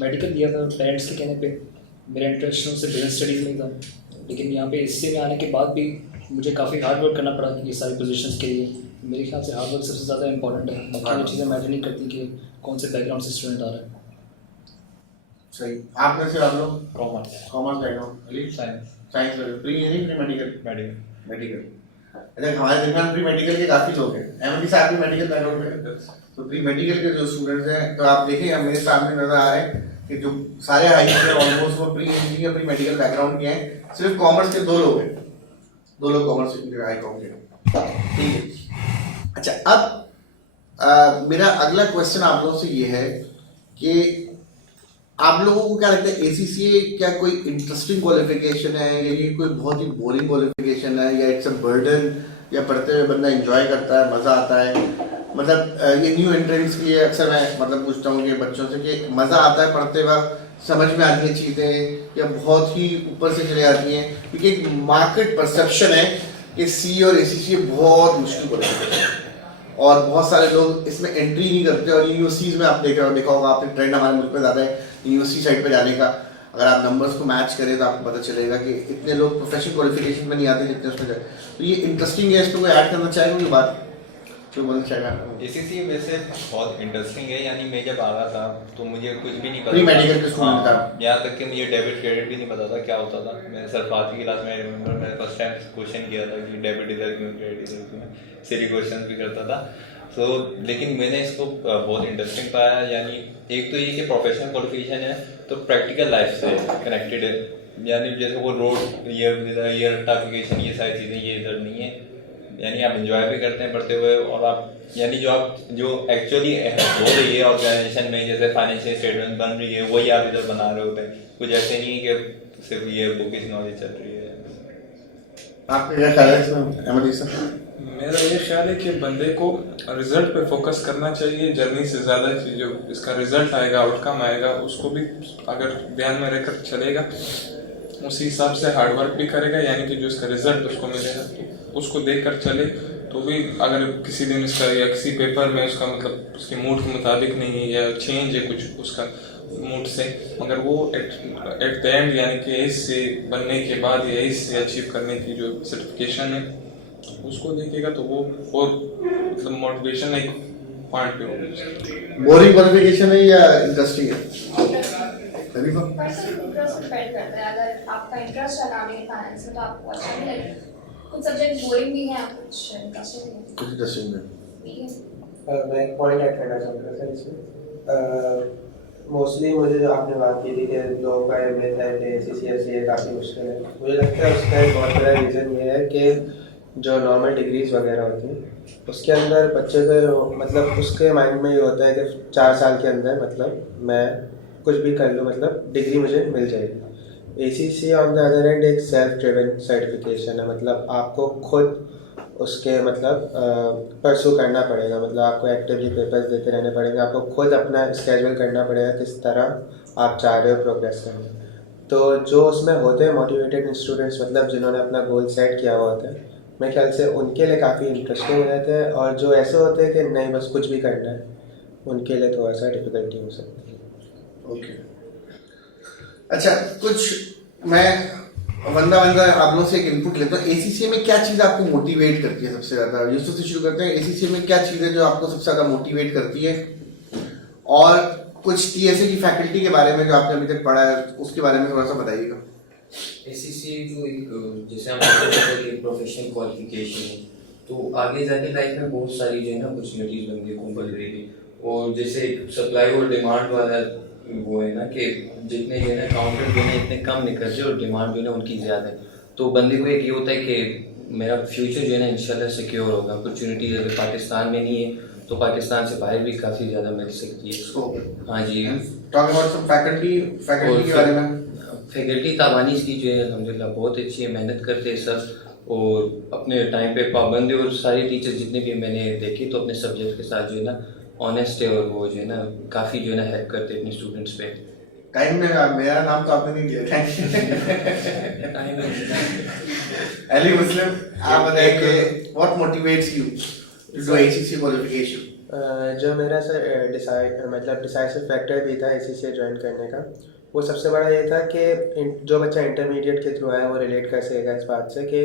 मेडिकल लिया था पेरेंट्स के कहने पे। मेरा इंटरेस्ट शुरू से बिजनेस स्टडीज़ में था, लेकिन यहाँ पे ACCA में आने के बाद भी मुझे काफ़ी हार्ड वर्क करना पड़ा ये सारी पोजीशंस के लिए। मेरे ख्याल से हार्ड वर्क सबसे ज़्यादा इंपॉर्टेंट है, बाकी वो चीज़ें मैटर नहीं करती कि कौन से बैकग्राउंड से स्टूडेंट आ रहा है। सही। आप में से आप लोग? Commerce. Commerce background, Ali science. Science में pre engineering, pre medical? Medical. Medical. अच्छा, हमारे दरमियान प्री मेडिकल के काफ़ी लोग हैं। एमडी साहब भी मेडिकल बैकग्राउंड में, तो प्री मेडिकल के जो स्टूडेंट्स हैं, तो आप देखिए मेरे सामने नजर आ रहे हैं कि जो सारे हाई स्कूल ऑलमोस्ट वो प्री इंजीनियरिंग या प्री मेडिकल बैकग्राउंड के हैं। सिर्फ कॉमर्स के 2 लोग हैं, 2 लोग कॉमर्स के हाई कॉम के, ठीक है। अच्छा, अब मेरा अगला क्वेश्चन आप लोगों से ये है कि आप लोगों को क्या लगता है ACCA क्या कोई इंटरेस्टिंग क्वालिफिकेशन है, या ये कोई बहुत ही बोरिंग क्वालिफिकेशन है, या इट्स अ बर्डन, या पढ़ते हुए बंदा एंजॉय करता है, मज़ा आता है? मतलब ये न्यू एंट्रेंट्स के लिए अक्सर मैं मतलब पूछता हूँ कि बच्चों से कि मज़ा आता है पढ़ते वक्त, समझ में आती हैं चीज़ें, या बहुत ही ऊपर से चले जाती हैं? क्योंकि एक मार्केट परसेप्शन है कि CA और ACCA बहुत मुश्किल क्वालिफिकेशन है और बहुत सारे लोग इसमें एंट्री नहीं करते। और यूनिवर्सिटीज़ में आप देखा होगा आपने, ट्रेंड हमारे मुल्क में ज़्यादा है यूनिवर्सिटी साइड पे जाने का। अगर आप नंबर्स को मैच करें तो आपको पता चलेगा कि इतने लोग प्रोफेशनल क्वालिफिकेशन में नहीं आते जितने उसमें जाए। तो ये इंटरेस्टिंग है, इसको कोई ऐड करना चाहेगा कोई बात जो बोलना चाहेगा? ACCA वैसे बहुत इंटरेस्टिंग है, यानी मैं जब आ रहा था तो मुझे कुछ भी नहीं पता प्री मेडिकल के स्टूडेंट था, यहाँ तक कि मुझे डेबिट क्रेडिट भी नहीं पता था क्या होता था। मैंने सर 5वीं क्लास में रिमेंबर मैंने फर्स्ट टाइम क्वेश्चन किया था कि डेबिट इधर क्यों, क्रेडिट इधर क्यों, सिली क्वेश्चन भी करता था। सो लेकिन मैंने इसको बहुत इंटरेस्टिंग पाया। यानी एक तो ये कि प्रोफेशनल क्वालिफिकेशन है तो प्रैक्टिकल लाइफ से कनेक्टेड है, यानी जैसे वो रोड ईयर रेक्टिफिकेशन ये सारी चीज़ें ये इधर नहीं है। यानी आप एंजॉय भी करते हैं पढ़ते हुए, और आप यानी जो एक्चुअली हो रही है ऑर्गेनाइजेशन में, जैसे फाइनेंशियल स्टेटमेंट बन रही है वही आप इधर बना रहे होते हैं। कुछ ऐसे नहीं है कि सिर्फ ये बुकिश नॉलेज चल रही है। आपका क्या ख्याल है इसमें अहमद सर? मेरा ये ख्याल है कि बंदे को रिजल्ट पे फोकस करना चाहिए जर्नी से ज़्यादा कि जो इसका रिजल्ट आएगा, आउटकम आएगा, उसको भी अगर ध्यान में रखकर चलेगा, उसी हिसाब से हार्ड वर्क भी करेगा, यानी कि जो इसका रिजल्ट उसको मिलेगा उसको देख कर चले, तो भी अगर किसी दिन इसका या किसी पेपर में उसका मतलब उसके मूड के मुताबिक नहीं है या चेंज है कुछ उसका मूड से, मगर वो एट द एंड यानी कि एज से बनने के बाद या एज से अचीव करने की जो सर्टिफिकेशन है उसको देखेगा तो वो और मतलब मोटिवेशन एक पॉइंट पे होगा। बोरिंग क्वालिफिकेशन है या इंटरेस्टिंग है? खलीफा? पर्सनल इंटरेस्ट पे डिपेंड करता है। अगर आपका इंटरेस्ट है अकाउंटिंग फाइनेंस में तो आपको अच्छा भी लगेगा। कुछ सब्जेक्ट बोरिंग भी हैं, कुछ इंटरेस्टिंग भी हैं। कुछ इंटरेस्टिंग है। मैं एक पॉइंट ऐड करना चाहूँगा सर इसमें। मोस्टली मुझे जो आपने बात की थी कि लोगों का ये मिथ है कि ACCA काफ़ी मुश्किल है, मुझे लगता है उसका एक बहुत बड़ा रीज़न ये है कि जो नॉर्मल डिग्रीज़ वगैरह होती हैं उसके अंदर बच्चे को मतलब उसके माइंड में ये होता है कि 4 साल के अंदर मतलब मैं कुछ भी कर लूँ, मतलब डिग्री मुझे मिल जाएगी। ACCA on the other and एक सेल्फ ड्रिवन सर्टिफिकेशन है, मतलब आपको खुद उसके मतलब परसू करना पड़ेगा, मतलब आपको एक्टिवली पेपर्स देते रहने पड़ेंगे, आपको खुद अपना स्केड्यूल करना पड़ेगा किस तरह आप चाह रहे हो प्रोग्रेस करना। तो जो उसमें होते हैं मोटिवेटेड स्टूडेंट्स, मतलब जिन्होंने अपना गोल सेट किया हुआ होता है, मेरे ख्याल से उनके लिए काफ़ी इंटरेस्टिंग हो जाता है, और जो ऐसे होते हैं कि नहीं बस कुछ भी करना है, उनके लिए थोड़ा सा डिफिकल्टी हो सकती है। ओके, अच्छा कुछ मैं वंदा आप लोगों से एक इनपुट लेता हूँ। ACCA में क्या चीज़ आपको मोटिवेट करती है सबसे ज़्यादा? यूसुफ से शुरू करते हैं। ACCA में क्या चीज़ है जो आपको सबसे ज़्यादा मोटिवेट करती है, और कुछ TSA की फैकल्टी के बारे में जो आपने अभी तक पढ़ा है उसके बारे में थोड़ा सा बताइएगा। ACCA जो एक जैसे हम कहते हैं कि प्रोफेशनल क्वालिफिकेशन है, तो आगे जाके लाइफ में बहुत सारी जो है ना अपॉर्चुनिटीज बन गई बढ़ रही है। और जैसे सप्लाई और डिमांड वाला वो है ना कि जितने जो है ना काउंटर जो है इतने कम निकलते और डिमांड जो है ना उनकी ज़्यादा है, तो बंदे को एक ये होता है कि मेरा फ्यूचर जो है ना इंशाल्लाह सिक्योर होगा। अपॉर्चुनिटीज अगर पाकिस्तान में नहीं है तो पाकिस्तान से बाहर भी काफ़ी ज़्यादा मिल सकती है। हाँ जी, टॉक अबाउट सम फैकल्टी के बारे में। फैकल्टी ताबानीस की जो है अल्हम्दुलिल्लाह बहुत अच्छी है, मेहनत करते हैं सब और अपने टाइम पे पाबंद है, और सारे टीचर जितने भी मैंने देखे तो अपने सब्जेक्ट के साथ जो है ना ऑनेस्ट है, और वो जो है ना काफ़ी जो है ना हेल्प करते हैं अपने स्टूडेंट्स पे। टाइम में मेरा नाम तो आपने नहीं लिया। अली मुस्लिम, आप बताइए what motivates you to do ACCA qualification? जो मेरा सर डिसाइसिव फैक्टर भी था ACCA ज्वाइन करने का, वो सबसे बड़ा ये था कि जो बच्चा इंटरमीडिएट के थ्रू आया वो रिलेट कर सकेगा इस बात से कि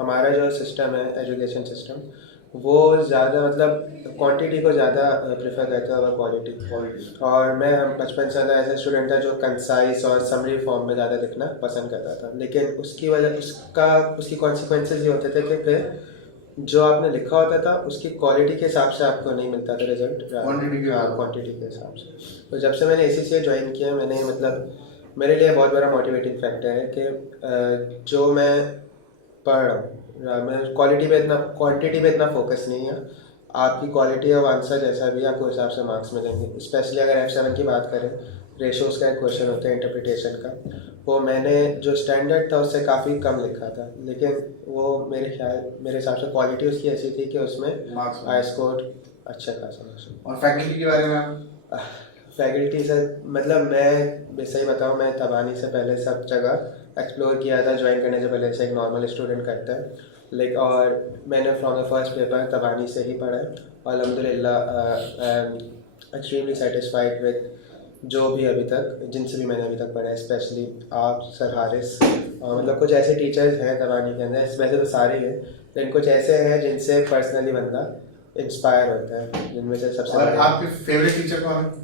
हमारा जो सिस्टम है एजुकेशन सिस्टम, वो ज़्यादा मतलब क्वांटिटी को ज़्यादा प्रेफर करता है और क्वालिटी। और मैं बचपन से ज़्यादा ऐसा स्टूडेंट था जो कंसाइज और समरी फॉर्म में ज़्यादा लिखना पसंद करता था, लेकिन उसकी वजह उसकी कॉन्सिक्वेंसेस ये होते थे कि फिर जो आपने लिखा होता था उसकी क्वालिटी के हिसाब से आपको नहीं मिलता था रिजल्ट, क्वांटिटी के हिसाब से। तो जब से मैंने ACCA ज्वाइन किया, मैंने मतलब मेरे लिए बहुत बड़ा मोटिवेटिंग फैक्टर है कि जो मैं पढ़ रहा हूँ मैं क्वालिटी पे इतना क्वांटिटी पे इतना फोकस नहीं है। आपकी क्वालिटी ऑफ आंसर जैसा भी आपको हिसाब से मार्क्स मिलेंगे। स्पेशली अगर F7 की बात करें, रेशोज़ का एक क्वेश्चन होता है इंटरप्रिटेशन का, वो मैंने जो स्टैंडर्ड था उससे काफ़ी कम लिखा था, लेकिन वो मेरे हिसाब से क्वालिटी उसकी ऐसी थी कि उसमें आई स्कोर अच्छा खासा मार्क्स। और फैकल्टी के बारे में? फैकल्टी सर मतलब मैं सही बताऊँ, मैं तबानी से पहले सब जगह एक्सप्लोर किया था ज्वाइन करने से पहले, से एक नॉर्मल स्टूडेंट करता है, लेकिन और मैंने फ्रॉम द फर्स्ट पेपर तबानी से ही पढ़ा है और अल्हम्दुलिल्लाह I am extremely satisfied with जो भी अभी तक जिनसे भी मैंने अभी तक पढ़ा है, स्पेशली आप सर हारिस, मतलब कुछ ऐसे टीचर्स हैं तबानी के अंदर, वैसे तो सारे हैं लेकिन कुछ ऐसे हैं जिनसे पर्सनली बंदा इंस्पायर होता है, जिनमें से सबसे और आपके फेवरेट टीचर कौन है?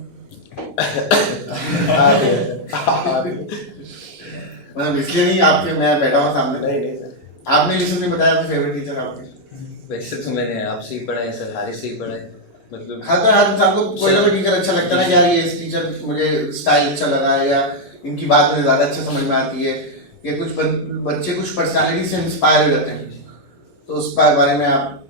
मतलब इसलिए नहीं आपके, मैं बैठा हूँ सामने। नहीं सर, आपने यूसुफ ने बताया अपने फेवरेट टीचर आपके? वैसे तो मैंने आपसे ही पढ़ा है सर, हारिस से ही पढ़ा है मतलब। हाँ तो यार आपको कोई ना कोई टीचर अच्छा लगता है ना, यार ये इस टीचर मुझे स्टाइल अच्छा लगा है, या इनकी बात मुझे ज़्यादा अच्छा समझ में आती है, या कुछ बच्चे कुछ पर्सनालिटी से इंस्पायर हो जाते हैं, तो उस बारे में आप?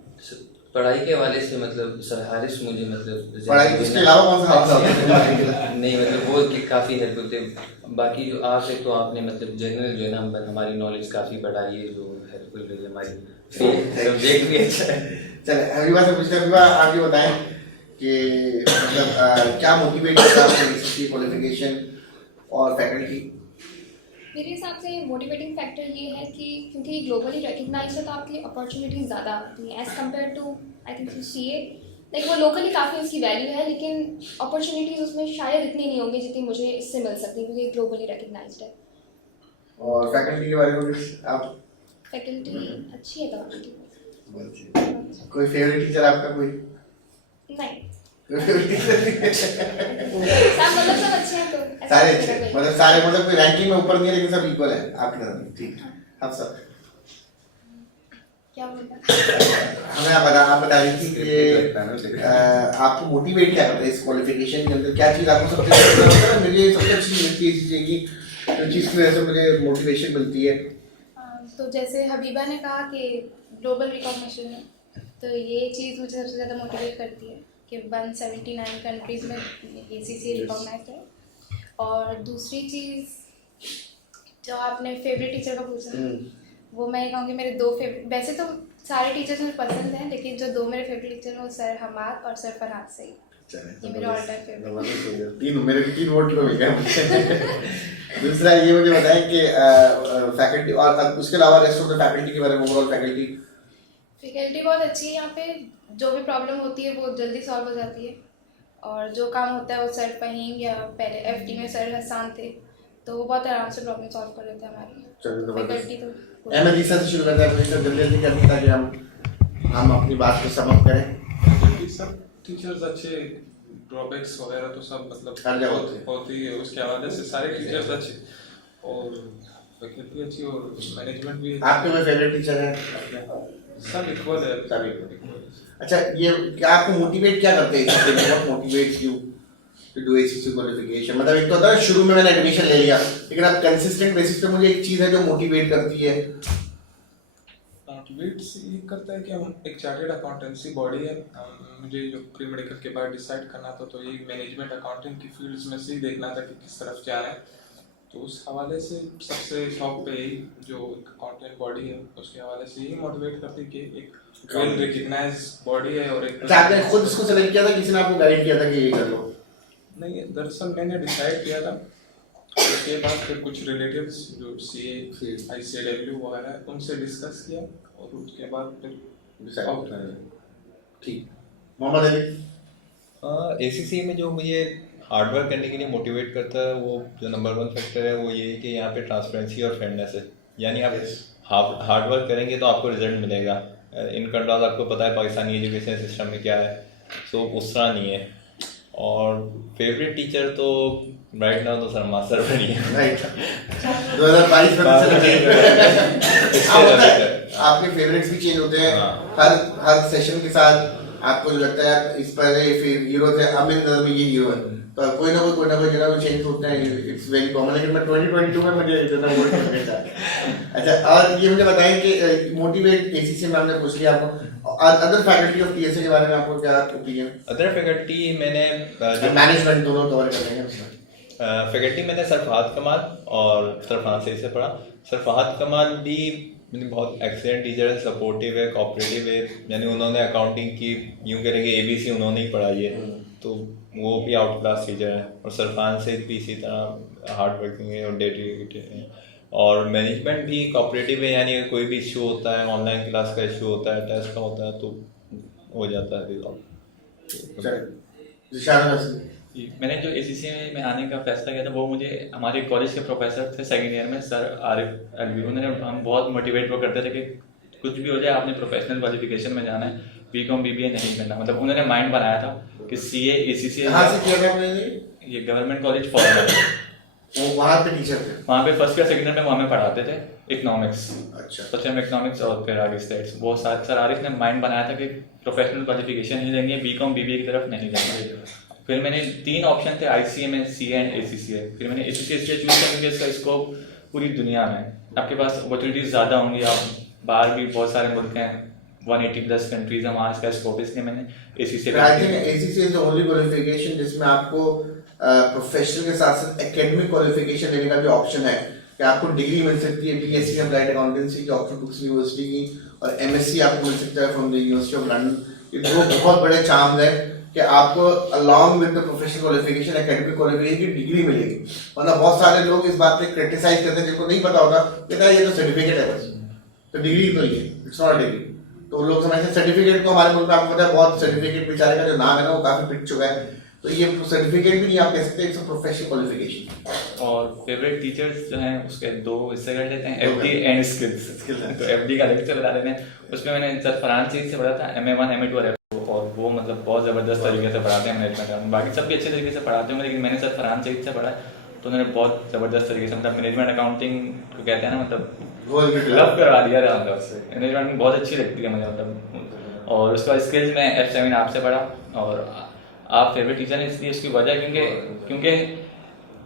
पढ़ाई के हवाले से मतलब सर हारिस मुझे मतलब पढ़ाई उसके अलावा कौन सा हादसा होता है? नहीं मतलब वो काफ़ी हेल्प होते हैं। बाकी जो आप है तो आपने मतलब जनरल जो है ना हमारी नॉलेज काफ़ी बढ़ाई है, जो हेल्प खुल रही है हमारी सब्जेक्ट भी अच्छा है। चले हबीबा से पूछते हैं, हबीबा आप ये बताएं कि मतलब क्या मोटिवेट करता है आपको एसीसी क्वालिफिकेशन और फैकल्टी? मेरे हिसाब से मोटिवेटिंग फैक्टर ये है कि क्योंकि ग्लोबली रिकग्नाइज है तो आपके लिए अपॉर्चुनिटीज ज़्यादा आती हैं as compare to I think CA। Like वो लोकली काफ़ी उसकी वैल्यू है लेकिन अपॉर्चुनिटीज़ उसमें शायद इतनी नहीं होंगी जितनी मुझे इससे मिल सकती क्योंकि ग्लोबली रिकग्नाइज्ड है। और फैकल्टी के बारे में कुछ आप? फैकल्टी अच्छी है तमाम की। कोई फेवरेट टीचर आपका कोई? नहीं कोई फेवरेट टीचर? सब मतलब सब अच्छे हैं तो ऐसा सारे कुछ अच्छे नहीं। मतलब सारे मतलब कोई रैंकिंग में ऊपर नहीं है लेकिन सब इक्वल है आपके नजर में, ठीक है। आप सब क्या बोलना? हमें आप बता रही थी कि आपको मोटिवेट क्या करता है इस क्वालिफिकेशन के अंदर, क्या चीज़ आपको सबसे अच्छा लगता है? मुझे सबसे अच्छी चीज़ लगती है इस चीज़ की, जो चीज़ की वजह से मुझे मोटिवेशन मिलती है। तो जैसे हबीबा ने कहा कि ग्लोबल रिकॉग्निशन है, तो ये चीज़ मुझे सबसे ज़्यादा मोटिवेट करती है कि 179 कंट्रीज़ में ACCA रिकॉग्नाइज्ड है। और दूसरी चीज़ जो आपने फेवरेट टीचर का पूछा, वो मैं ये कहूँगी मेरे 2 फेवरेट, वैसे तो सारे टीचर्स मुझे पसंद हैं लेकिन जो 2 मेरे फेवरेट टीचर हैं वो सर हमाद और सर फरहाद से, ये मेरे ऑल टाइम फेवरेट। तीन मेरे 3 वोट क्यों मिल गए? दूसरा ये मुझे बताएं कि फैकल्टी और उसके अलावा रेस्ट ऑफ द फैकल्टी के बारे में, ओवरऑल फैकल्टी बहुत अच्छी है यहाँ पे, जो भी प्रॉब्लम होती है वो जल्दी सॉल्व हो जाती है और जो काम होता है वो सर फहीम या पहले FD में सर हसान थे तो वो बहुत आराम से प्रॉब्लम सॉल्व कर लेते हैं हमारी फैकल्टी। तो अहमद ईसा से शुरू करते हैं, सर जल्दी जल्दी करते ताकि हम अपनी बात को समझ करें। क्योंकि सब टीचर्स अच्छे, ड्रॉबैक्स वगैरह तो सब मतलब हर जगह होती है, उसके हवाले से सारे टीचर्स अच्छे और फैकल्टी अच्छी और मैनेजमेंट भी। आपके कोई फेवरेट टीचर है? सब इक्वल है, सब इक्वल। अच्छा, ये क्या आपको मोटिवेट क्या करते हैं इससे? What motivates you to do ACCA qualification? मतलब एक तो होता है शुरू में मैंने एडमिशन ले लिया लेकिन अब कंसिस्टेंट बेसिस पे मुझे एक चीज़ है जो मोटिवेट करती है। मोटिवेट ये करता है कि हम एक चार्टर्ड अकाउंटेंसी बॉडी है, मुझे जो प्री मेडिकल के बाद डिसाइड करना था तो ये मैनेजमेंट अकाउंटिंग की फील्ड्स में से ही देखना था कि किस तरफ जा रहे हैं, तो उस हवाले से सबसे टॉप पे ही जो एक अकाउंटेंट बॉडी है उसके हवाले से यही मोटिवेट करती है कि एक वेल रिकग्नाइज्ड बॉडी है और एक। अच्छा, आपने खुद इसको सेलेक्ट किया था, किसी ने आपको गाइड किया था कि ये कर लो? नहीं, दरअसल मैंने डिसाइड किया था, उसके बाद फिर कुछ रिलेटिव्स जो CA ICAW वगैरह है उनसे डिस्कस किया और उसके बाद फिर ठीक। मोहम्मद अली? ACCA में जो मुझे हार्ड वर्क करने के लिए मोटिवेट करता है वो जो नंबर 1 फैक्टर है वो ये है कि यहाँ पे ट्रांसपेरेंसी और फेयरनेस है, यानी आप हार्ड वर्क करेंगे तो आपको रिजल्ट मिलेगा। इन कंट्रोल आपको पता है पाकिस्तानी एजुकेशन सिस्टम में क्या है, सो उस तरह नहीं है। और फेवरेट टीचर तो राइट नाउ तो सर मास्टर बनी है, राइट 2022 में आपके फेवरेट्स भी चेंज होते हैं हर सेशन के साथ। आपको जो लगता है इस पर हीरो थे, अब मेरे नजर में ये हीरो है, तो कोई ना कोई जना चेंज होते हैं, इट्स वेरी कॉमन। लेकिन मैं 2022 में मुझे इतना वोट करना था। अच्छा, और ये मुझे बताएं कि मोटिवेट ACCA में हमने पूछ लिया आपको, अदर फैकल्टी ऑफ TSA के बारे में आपको क्या ओपिनियन? अदर फैकल्टी मैंने मैनेजमेंट दोनों कवर कर लेंगे उसमें। फैकल्टी मैंने सर फहद कमाल और सर फरांसी से पढ़ा। सर फहद कमाल भी बहुत एक्सीलेंट टीचर है, सपोर्टिव है, कोऑपरेटिव है, यानी उन्होंने अकाउंटिंग की यूँ करेंगे ABC उन्होंने ही पढ़ाई है, तो वो भी आउट क्लास टीचर है। और सर फरांसी भी इसी तरह हार्ड वर्किंग है और डेडिकेटेड है। और मैनेजमेंट भी कोऑपरेटिव है, यानी अगर कोई भी इशू होता है, ऑनलाइन क्लास का इशू होता है, टेस्ट का होता है, तो हो जाता है रिजॉल्व। मैंने जो ACCA में आने का फैसला किया था वो मुझे हमारे कॉलेज के प्रोफेसर थे सेकंड ईयर में, सर आरिफ अलवी, उन्होंने हम बहुत मोटिवेट वो करते थे कि कुछ भी हो जाए आपने प्रोफेशनल क्वालिफिकेशन में जाना है, BCom BBA नहीं करना। मतलब उन्होंने माइंड बनाया था कि CA ACCA कहाँ से किया था आपने ये गवर्नमेंट कॉलेज फॉर्मल, वो वहाँ पे टीचर थे? वहाँ पे फर्स्ट ईयर सेकंड ईयर में वहाँ में पढ़ाते थे इकोनॉमिक्स। अच्छा, फर्स्ट ईयर में इकोनॉमिक्स और फिर आगे स्टेट्स। वो सर आरिफ ने माइंड बनाया था कि प्रोफेशनल क्वालिफिकेशन ही लेंगे, BCom BBA की तरफ नहीं जाएंगे। फिर मैंने 3 ऑप्शन थे ICMA, CA एंड ACCA। फिर मैंने ACCA इसलिए चूज़ किया क्योंकि इसका स्कोप पूरी दुनिया में, आपके पास अपॉर्चुनिटीज़ ज़्यादा होंगी, आप बाहर भी बहुत सारे मुल्क हैं, 180+ कंट्रीज हैं, वहाँ इसका स्कोप, इसलिए मैंने ACCA। I think ACCA is the only qualification जिसमें आपको प्रोफेशनल के साथ साथ एकेडमिक क्वालिफिकेशन लेने का भी ऑप्शन है। कि आपको डिग्री मिल सकती है BSc इन अप्लाइड अकाउंटेंसी की ऑक्सफोर्ड बुक्स यूनिवर्सिटी की, और MSc आपको मिल सकता है from the university of London. ये दो बहुत बड़े चार्म्स है कि आपको along with the professional qualification academic qualification की डिग्री मिलेगी। वरना बहुत सारे लोग इस बात पे क्रिटिसाइज करते हैं, जिनको नहीं पता होता कहता है ये तो सर्टिफिकेट है बस, तो डिग्री तो ये इट्स नॉट डिग्री। तो लोग समझते हैं सर्टिफिकेट को, हमारे मुल्क में आपको पता है बहुत सर्टिफिकेट बेचारे का जो नाम है ना वो काफी बिक चुका है, तो ये सर्टिफिकेट भी नहीं आप कह सकते, इट्स अ प्रोफेशनल क्वालिफिकेशन। और फेवरेट टीचर्स जो हैं उसके दो हिस्से कर लेते हैं, FD एंड स्किल्स। तो FD का लेक्चर बता देते हैं, उसमें मैंने सर फरहान सईद से पढ़ा था MA1 MA2 और F2, और वो मतलब बहुत ज़बरदस्त तरीके से पढ़ाते हैं मैनेजमेंट। बाकी सब भी अच्छे तरीके से पढ़ाते होंगे, लेकिन मैंने सर फरहान सईद से पढ़ा तो उन्होंने बहुत ज़बरदस्त तरीके से मतलब मैनेजमेंट अकाउंटिंग को कहते हैं ना, मतलब लव करवा दिया था मतलब से। मैनेजमेंट बहुत अच्छी लगती है मुझे मतलब। और उसके बाद स्किल्स में F7 आपसे पढ़ा, और आप फेवरेट टीचर हैं इसलिए उसकी वजह क्योंकि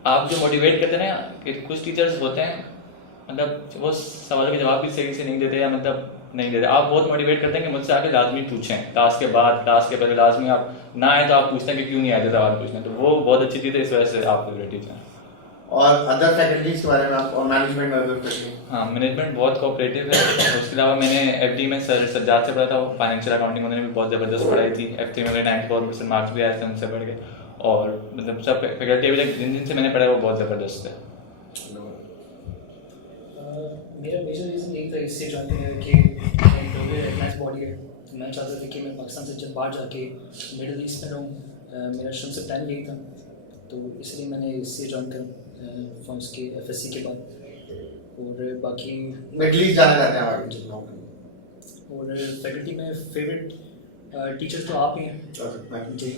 आप जो मोटिवेट करते हैं ना, कि कुछ टीचर्स होते हैं मतलब वो सवालों के जवाब भी सही से नहीं देते, या मतलब नहीं देते, आप बहुत मोटिवेट करते हैं कि मुझसे आके लाजमी पूछें, क्लास के बाद क्लास के पहले लाजमी आप ना आए तो आप पूछते हैं कि क्यों नहीं आए थे सवाल पूछने, तो वो बहुत अच्छी चीज़ है, इस वजह से आप फेवरेट टीचर हैं। और अदर फैकल्टीज के बारे में आप, और मैनेजमेंट में अदर फैकल्टी? हाँ, मैनेजमेंट बहुत कोऑपरेटिव है। उसके अलावा मैंने FD में सर सज्जाद से पढ़ा था, फाइनेंशियल अकाउंटिंग उन्होंने भी बहुत ज़बरदस्त पढ़ाई थी। F3 में 94% मार्क्स भी आए थे उनसे पढ़ के, और मतलब सब फैकल्टी जिनसे मैंने पढ़ा वो बहुत ज़बरदस्त है। मेरा मेजर रीज़न यही था इससे ज्वाइन करने कि ग्लोबल रिकग्नाइज बॉडी है, तो मैं चाहता था कि मैं पाकिस्तान से जब बाहर जाके मिडिल ईस्ट में रहूँ। मेरा शुरू से प्लान यही था, तो इसलिए मैंने इससे ज्वाइन करा फॉर्म्स के FSC के बाद। और बाकी मिडिल ईस्ट जाना चाहते हैं आप? और फैकल्टी में फेवरेट टीचर्स तो आप ही हैं जी,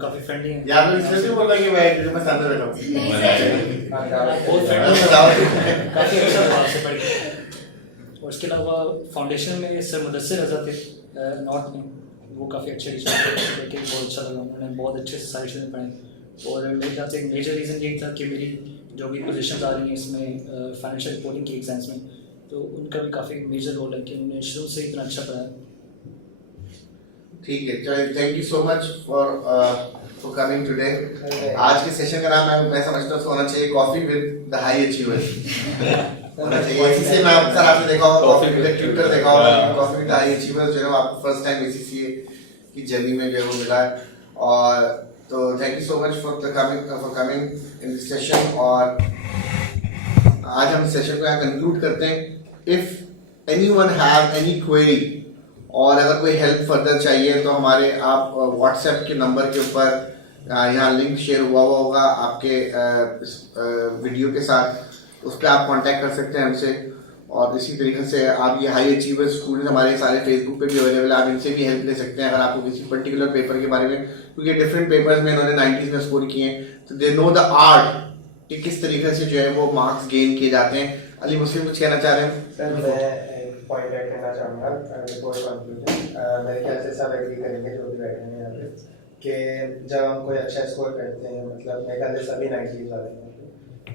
काफ़ी फ्रेंडली हैं। या तो इसलिए बोल रहा कि मैं पसंद है लोग बहुत फ्रेंडली, काफ़ी अच्छा था आपसे पढ़ के। और उसके अलावा फाउंडेशन में सर मुदस्सिर रज़ा थे नॉर्थ में, वो काफ़ी अच्छे टीचर थे, कि बहुत अच्छा लगा, उन्होंने बहुत अच्छे से सारी चीज़ें पढ़ाई। और मेरे ख्याल से एक मेजर रीज़न यही था कि मेरी जो भी पोजीशंस आ रही हैं इसमें फाइनेंशियल रिपोर्टिंग के एग्जाम्स में, तो उनका भी काफ़ी मेजर रोल है कि उन्होंने शुरू से इतना अच्छा पढ़ाया। ठीक है, चलिए thank you so much for coming today. आज के सेशन का नाम मैं समझता हूँ होना चाहिए coffee with the high achievers होना चाहिए। इसी से मैं अक्सर आपने देखा होगा कॉफी विद ट्विटर देखा होगा, coffee with the high achievers जो है आपको फर्स्ट टाइम ACCA की जर्नी में जो है वो मिला है। और तो thank you so much for coming in this session. और आज हम सेशन को यहाँ कंक्लूड करते हैं। If anyone have any query और अगर कोई हेल्प फर्दर चाहिए तो हमारे आप व्हाट्सएप के नंबर के ऊपर यहाँ लिंक शेयर हुआ होगा आपके इस वीडियो के साथ, उस पर आप कांटेक्ट कर सकते हैं हमसे। और इसी तरीके से आप ये हाई अचीवर्स स्टूडेंट हमारे सारे फेसबुक पे भी अवेलेबल है, आप इनसे भी हेल्प ले सकते हैं अगर आपको किसी पर्टिकुलर पेपर के बारे में, क्योंकि डिफरेंट पेपर्स में इन्होंने 90s में स्कोर किए हैं, तो दे नो द आर्ट कि किस तरीके से जो है वो मार्क्स गेन किए जाते हैं। अली मुस्लिम कुछ कहना चाह रहे हैं? सर मैं एक पॉइंट ऐड करना चाहूँगा बिफोर कंक्लूजन। मेरे ख्याल से सब एग्री करेंगे जो भी बैठे हैं यहाँ पे कि जब हम कोई अच्छा स्कोर करते हैं, मतलब मेरे ख्याल से सभी 90s वाले हैं,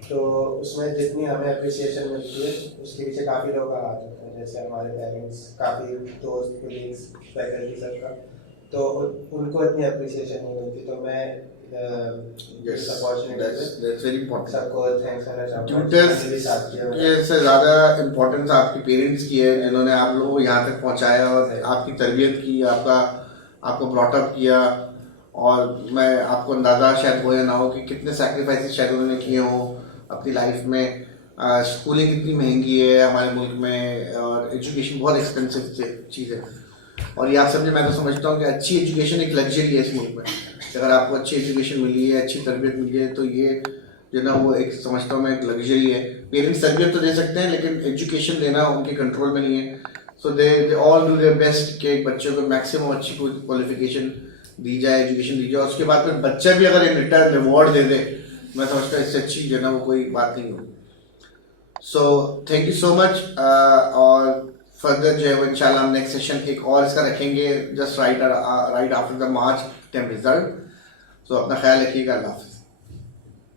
तो उसमें जितनी हमें अप्रिसिएशन मिलती है उसके पीछे काफ़ी लोग हाथ होते हैं, जैसे हमारे पेरेंट्स, काफ़ी दोस्त, कोलीग्स, फैकल्टी सबका, तो उनको इतनी अप्रिसिएशन नहीं मिलती। तो मैं Yes, that's very important. सबको थैंक्स करना चाहूँगा। ट्यूटर्स से ज़्यादा इम्पोर्टेंस आपके पेरेंट्स की है, जिन्होंने आप लोगों को यहाँ तक पहुँचाया और आपकी तरबियत की, आपको ब्रॉटअप किया। और मैं आपको अंदाज़ा शायद हो या ना हो कि कितने सैक्रिफाइसेस शायद उन्होंने किए हों अपनी लाइफ में। स्कूलिंग इतनी महंगी है हमारे मुल्क में और एजुकेशन बहुत एक्सपेंसिव चीज़ है। और ये आप समझे, मैं तो समझता हूँ कि अच्छी एजुकेशन एक लग्जरी है इस मुल्क में। अगर आपको अच्छी एजुकेशन मिली है, अच्छी तरबियत मिली है, तो ये जो ना वो एक समझता हूँ मैं एक लग्जरी है। पेरेंट्स तरबियत तो दे सकते हैं लेकिन एजुकेशन देना उनके कंट्रोल में नहीं है। So they all do their best कि एक बच्चे को मैक्सिमम अच्छी क्वालिफिकेशन दी जाए, एजुकेशन दी जाए। उसके बाद फिर बच्चा भी अगर इन रिटर्न रिवॉर्ड दे दे, मैं समझता हूँ इससे अच्छी जो ना वो कोई बात नहीं होगी। So thank you so much. और फर्दर जो है वो इंशाल्लाह हम नेक्स्ट सेशन एक और इसका रखेंगे just right after the March term result. So अपना ख्याल रखिएगा। अल्लाह हाफ़िज़।